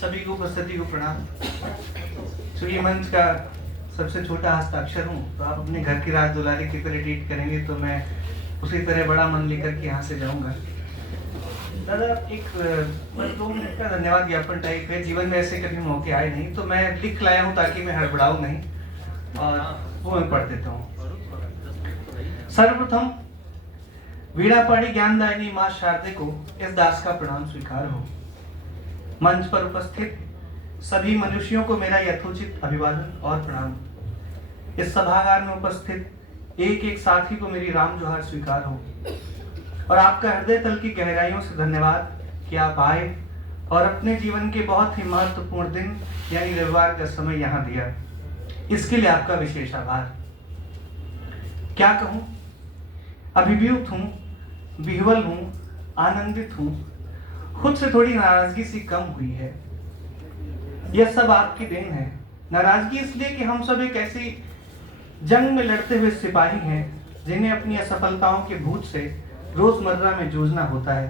सभी को उपस्थिति को प्रणाम। चूंकि मंच का सबसे छोटा हस्ताक्षर हूँ, तो आप अपने घर की राज दुलारी की तरह ट्रीट करेंगे तो मैं उसी तरह बड़ा मन लेकर के यहाँ से जाऊँगा। दादा, एक 2 मिनट का धन्यवाद ज्ञापन टाइप है। जीवन में ऐसे कभी मौके आए नहीं, तो मैं लिख लाया हूँ ताकि मैं हड़बड़ाऊँ नहीं, और वो मैं पढ़ देता हूँ। सर्वप्रथम वीणापाणी ज्ञानदायिनी माँ शारदे को इस दास का प्रणाम स्वीकार हो। मंच पर उपस्थित सभी मनुष्यों को मेरा यथोचित अभिवादन और प्रणाम। इस सभागार में उपस्थित एक एक साथी को मेरी राम जोहार स्वीकार हो, और आपका हृदय तल की गहराइयों से धन्यवाद कि आप आए और अपने जीवन के बहुत ही महत्वपूर्ण दिन यानी रविवार का समय यहाँ दिया। इसके लिए आपका विशेष आभार। क्या कहूँ, अभिभूत हूँ, विह्वल हूँ, आनंदित हूँ। खुद से थोड़ी नाराजगी सी कम हुई है। यह सब आपकी देन है। नाराजगी इसलिए कि हम सब एक ऐसी जंग में लड़ते हुए सिपाही हैं जिन्हें अपनी असफलताओं के भूत से रोजमर्रा में जूझना होता है।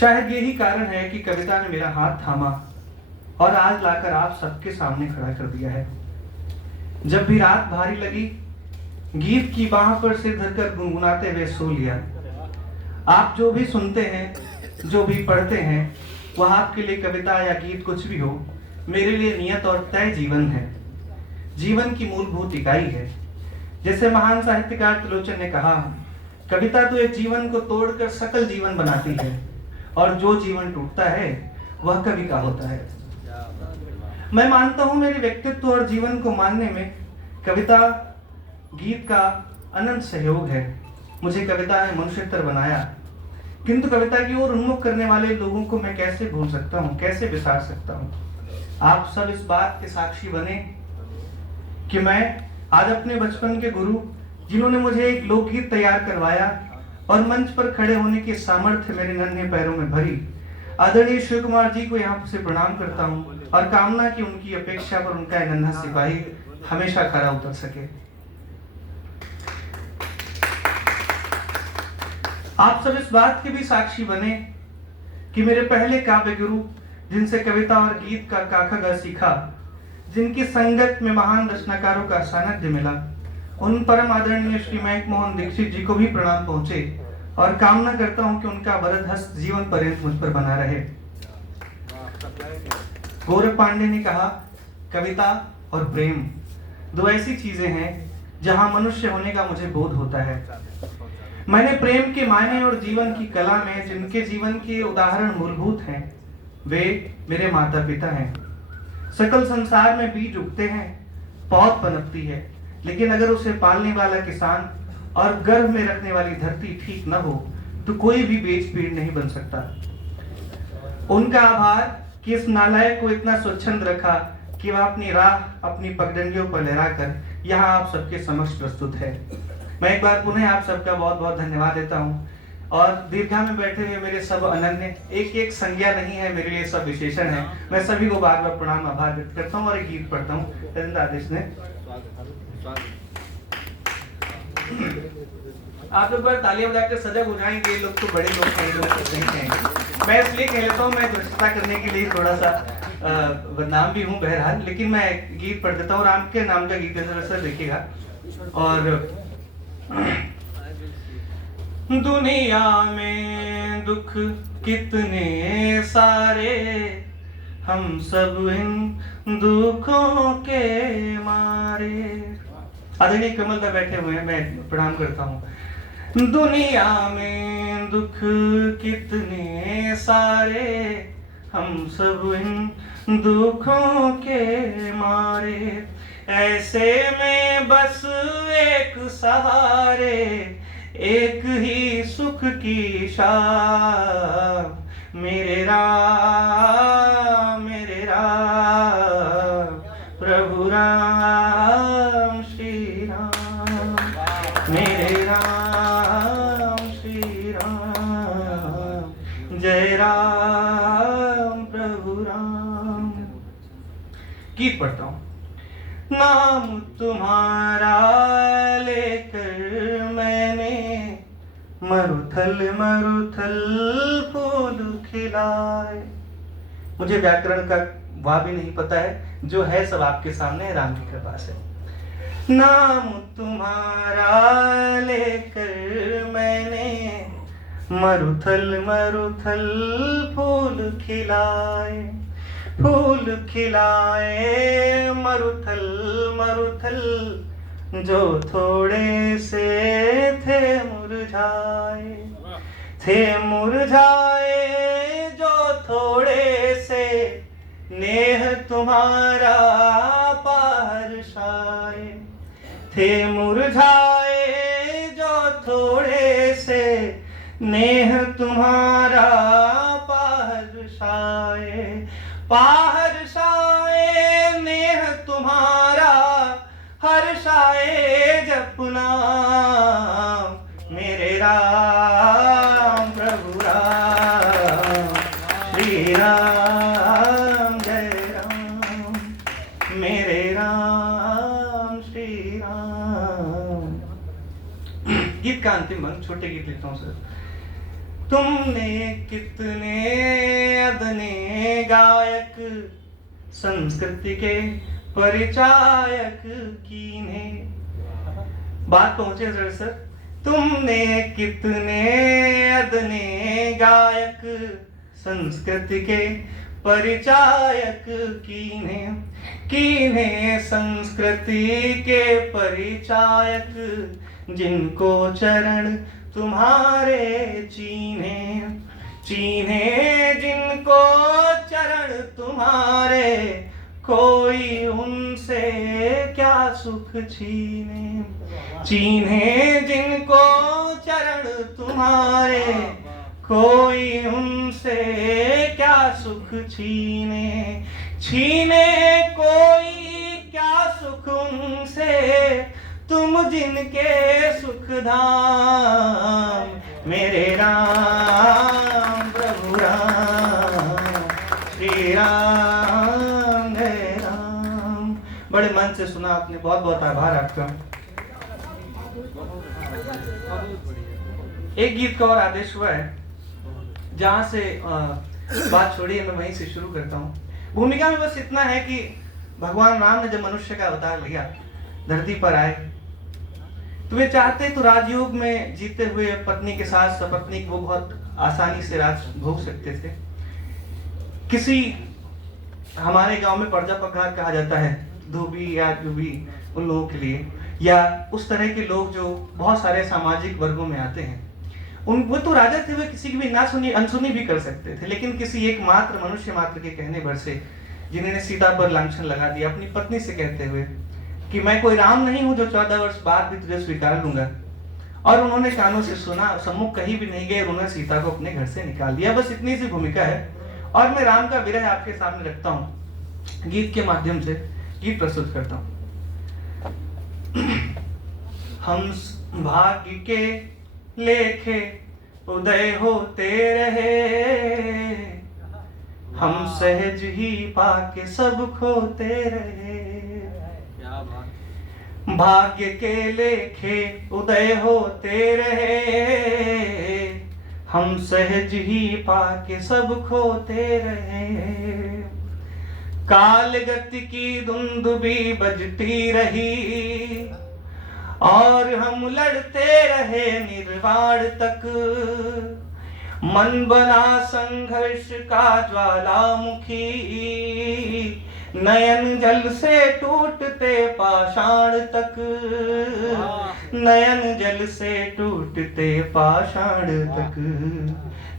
शायद यही कारण है कि कविता ने मेरा हाथ थामा और आज लाकर आप सबके सामने खड़ा कर दिया है। जब भी रात भारी लगी, गीत की बाह पर सिर धरकर गुनगुनाते हुए सो लिया। आप जो भी सुनते हैं, जो भी पढ़ते हैं, वह आपके लिए कविता या गीत कुछ भी हो, मेरे लिए नियत और तय जीवन है। जीवन की मूलभूत इकाई है। जैसे महान साहित्यकार त्रिलोचन ने कहा, कविता तो एक जीवन को तोड़कर सकल जीवन बनाती है, और जो जीवन टूटता है वह कवि का होता है। मैं मानता हूं मेरे व्यक्तित्व और जीवन को मानने में कविता गीत का अनंत सहयोग है। मुझे कविता ने मनुष्यतर बनाया, किंतु कविता की ओर उन्मुख करने वाले लोगों को मैं कैसे भूल सकता हूँ, कैसे विसार सकता हूँ। आप सब इस बात के साक्षी बने कि मैं आज अपने बचपन के गुरु, जिन्होंने मुझे एक लोकगीत तैयार करवाया और मंच पर खड़े होने की सामर्थ्य मेरे नन्हे पैरों में भरी, आदरणीय शिव कुमार जी को यहाँ से प्रणाम करता हूँ और कामना कि उनकी अपेक्षा पर उनका नन्हा सिपाही हमेशा खरा उतर सके। आप सब इस बात के भी साक्षी बने कि मेरे पहले काव्य गुरु, जिनसे कविता और गीत का काखा सीखा, जिनकी संगत में महान रचनाकारों का सानिध्य मिला, उन परम आदरणीय श्री मयंक मोहन दीक्षित जी को भी प्रणाम पहुंचे, और कामना करता हूं कि उनका वरद हस्त जीवन पर्यंत मुझ पर बना रहे। गौरव पांडे ने कहा, कविता और प्रेम दो ऐसी चीजें हैं जहां मनुष्य होने का मुझे बोध होता है। मैंने प्रेम के मायने और जीवन की कला में जिनके जीवन के उदाहरण मूलभूत हैं, वे मेरे माता पिता हैं। सकल संसार में बीज उगते हैं, पौध पनपती है, लेकिन अगर उसे पालने वाला किसान और गर्भ में रखने वाली धरती ठीक न हो तो कोई भी बीज पेड़ नहीं बन सकता। उनका आभार कि इस नालायक को इतना स्वच्छंद रखा कि वह अपनी राह अपनी पगडंडियों पर लहराकर यहाँ आप सबके समक्ष प्रस्तुत है। मैं एक बार पुनः आप सबका बहुत बहुत धन्यवाद देता हूँ, और दीर्घा में बैठे हुए मेरे सब अनन्य, एक एक संज्ञा नहीं है, मेरे लिए सब विशेषण है। मैं सभी को बार बार प्रणाम आभार व्यक्त करता हूँ और एक गीत पढ़ता हूँ। रविंद्र आदेश ने आप लोग बार तालियां बजाकर सजग हो जाएंगे। लोग तो बड़े लोग हैं, लोग नहीं कहेंगे। मैं इसलिए कह लेता हूँ, मैं दृष्टता करने के लिए थोड़ा सा बदनाम भी हूँ बहरहाल, लेकिन मैं गीत पढ़ देता हूँ। राम के नाम का गीत है, सर देखिएगा। और दुनिया में दुख कितने सारे, हम सब इन दुखों के मारे। आदरणीय कमल दा बैठे हुए हैं, मैं प्रणाम करता हूँ। दुनिया में दुख कितने सारे, हम सब इन दुखों के मारे। ऐसे में बस एक सहारे, एक ही सुख की शाम, मेरे राम प्रभु राम श्री राम, मेरे राम श्री राम, जय राम प्रभु राम। गीत पढ़ता हूँ। नाम तुम्हारा लेकर मैंने मरुथल मरुथल फूल खिलाए, मुझे व्याकरण का वाह भी नहीं पता है, जो है सब आपके सामने है, राम की कृपा से। नाम तुम्हारा लेकर मैंने मरुथल मरुथल फूल खिलाए, फूल खिलाए मरुथल मरुथल, जो थोड़े से थे मुरझाए, थे मुरझाए जो थोड़े से, नेह तुम्हारा पारसाए, थे मुरझाए जो थोड़े से, नेह तुम्हारा पारसाए, पारसाए नेह तुम्हारा, हर्षाए जपना मेरे राम प्रभु राम, श्री राम जय राम, मेरे राम श्री राम। गीत का अंतिम अंक, छोटे गीत लिखता हूँ सर। तुमने कितने अदने गायक संस्कृति के परिचायक कीने, बात पहुंचे जरा सर। तुमने कितने अदने गायक संस्कृति के परिचायक कीने, कीने संस्कृति के परिचायक, जिनको चरण तुम्हारे चीन्हे, चीन्हे जिनको चरण तुम्हारे, कोई उनसे क्या सुख छीने, चीन्हे जिनको चरण तुम्हारे, कोई उनसे क्या सुख छीने, छीने कोई क्या सुख उनसे, तुम जिनके सुख धाम, मेरे राम प्रभु राम, श्री राम जय राम। बड़े मन से सुना आपने, बहुत बहुत आभार आपका। एक गीत का और आदेश हुआ है, जहां से बात छोड़ी है मैं वहीं से शुरू करता हूँ। भूमिका में बस इतना है कि भगवान राम ने जब मनुष्य का अवतार लिया, धरती पर आए, तो वे चाहते तो राजयोग में जीते हुए पत्नी के साथ सपत्नी वो बहुत आसानी से राज भोग सकते थे। किसी हमारे गांव में पर्जा पगार कहा जाता है, धोबी या धोबी उन लोगों के लिए, या उस तरह के लोग जो बहुत सारे सामाजिक वर्गों में आते हैं, उन वो तो राजा थे, वे किसी की भी ना सुनी अनसुनी भी कर सकते थे, लेकिन किसी एक मात्र मनुष्य मात्र के कहने भर से, जिन्होंने सीता पर लांछन लगा दिया अपनी पत्नी से कहते हुए कि मैं कोई राम नहीं हूं जो 14 वर्ष बाद भी तुझे स्वीकार लूंगा, और उन्होंने कानों से सुना, सम्मुख कहीं भी नहीं गए, उन्होंने सीता को अपने घर से निकाल दिया। बस इतनी सी भूमिका है, और मैं राम का विरह आपके सामने रखता हूं, गीत के माध्यम से गीत प्रस्तुत करता हूं। हम भाग्य के लेखे उदय होते रहे, हम सहज ही पाके सब खोते रहे, भाग्य के लेखे उदय होते रहे, हम सहज ही पाके सब खोते रहे, काल गति की दुंदुभी बजती रही, और हम लड़ते रहे निर्वाण तक, मन बना संघर्ष का ज्वालामुखी, नयन जल से टूटते पाषाण तक, नयन जल से टूटते पाषाण तक,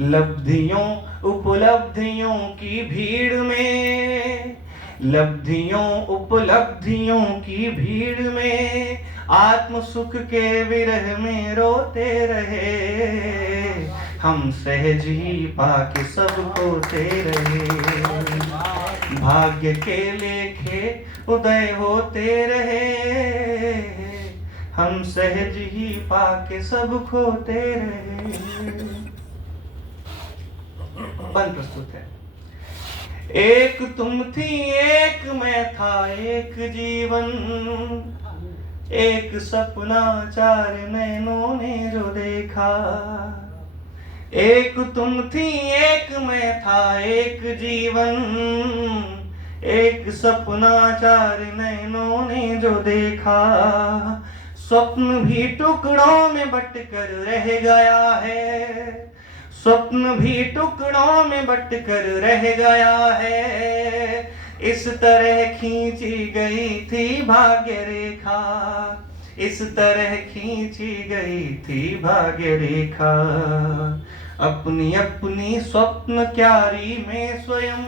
लब्धियों उपलब्धियों की भीड़ में, लब्धियों उपलब्धियों की भीड़ में, आत्म सुख के विरह में रोते रहे, हम सहज ही पाके सब खोते रहे, भाग्य के लेखे उदय होते रहे, हम सहज ही पाके सब खोते रहे। बंद प्रस्तुत है। एक तुम थी एक मैं था एक जीवन, एक सपना चार नैनों ने जो देखा, एक तुम थी एक मैं था एक जीवन, एक सपना चार नैनों ने जो देखा, स्वप्न भी टुकड़ों में बट कर रह गया है, स्वप्न भी टुकड़ों में बट कर रह गया है, इस तरह खींची गई थी भाग्य रेखा, इस तरह खींची गई थी भाग्य रेखा, अपनी अपनी स्वप्न क्यारी में स्वयं,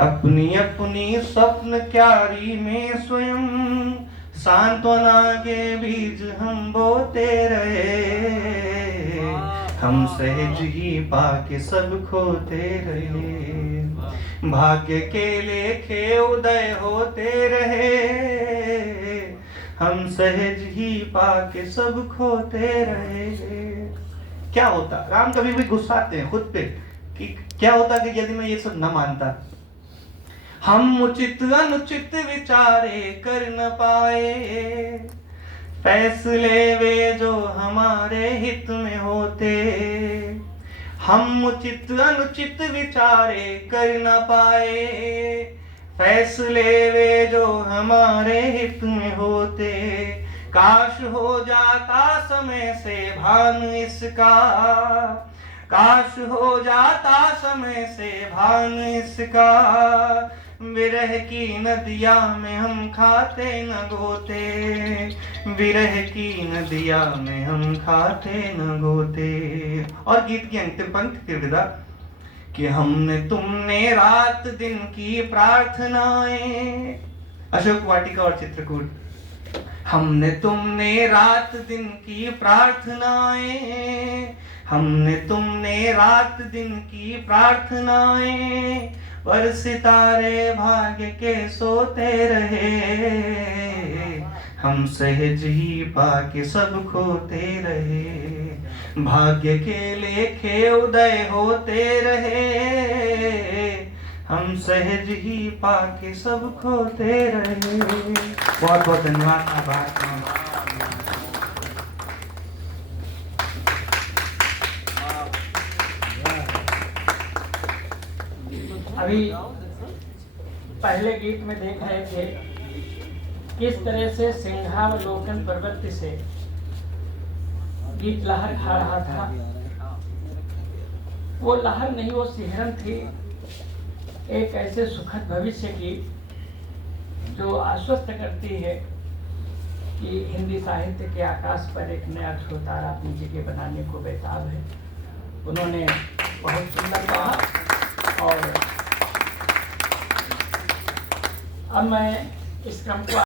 अपनी अपनी स्वप्न क्यारी में स्वयं, सांत्वना के बीज हम बोते रहे, हम सहज ही पाके सब खोते रहे, भाग्य के लेखे उदय होते रहे, हम सहज ही पाके सब खोते रहे। क्या होता, राम कभी भी गुस्साते हैं खुद पे कि क्या होता कि यदि मैं ये सब न मानता, हम उचित अनुचित विचारे कर न पाए, फैसले वे जो हमारे हित में होते, हम उचित अनुचित विचारे कर न पाए, फैसले वे जो हमारे हित में होते, काश हो जाता समय से भान इसका, काश हो जाता समय से भान इसका, विरह की नदिया में हम खाते न गोते, विरह की नदिया में हम खाते न गोते। और गीत की अंतिम पंक्ति फिर विदा कि हमने तुमने रात दिन की प्रार्थनाएं, अशोक वाटिका और चित्रकूट, हमने तुमने रात दिन की प्रार्थनाएं, हमने तुमने रात दिन की प्रार्थनाएं, पर सितारे भाग्य के सोते रहे, हम सहज ही पाके सब खोते रहे, भाग्य के लेखे उदय होते रहे, हम सहज ही पाके सब खोते रहे। बहुत बहुत धन्यवाद, आभार। अभी पहले गीत में देख रहे थे किस तरह से सिंहावलोकन प्रवृत्ति से गीत लहर खा रहा था। वो लहर नहीं, वो सिहरन थी एक ऐसे सुखद भविष्य की जो आश्वस्त करती है कि हिंदी साहित्य के आकाश पर एक नया ध्रुव तारा अपनी जगह बनाने को बेताब है। उन्होंने बहुत सुंदर कहा और अब मैं इस क्रम को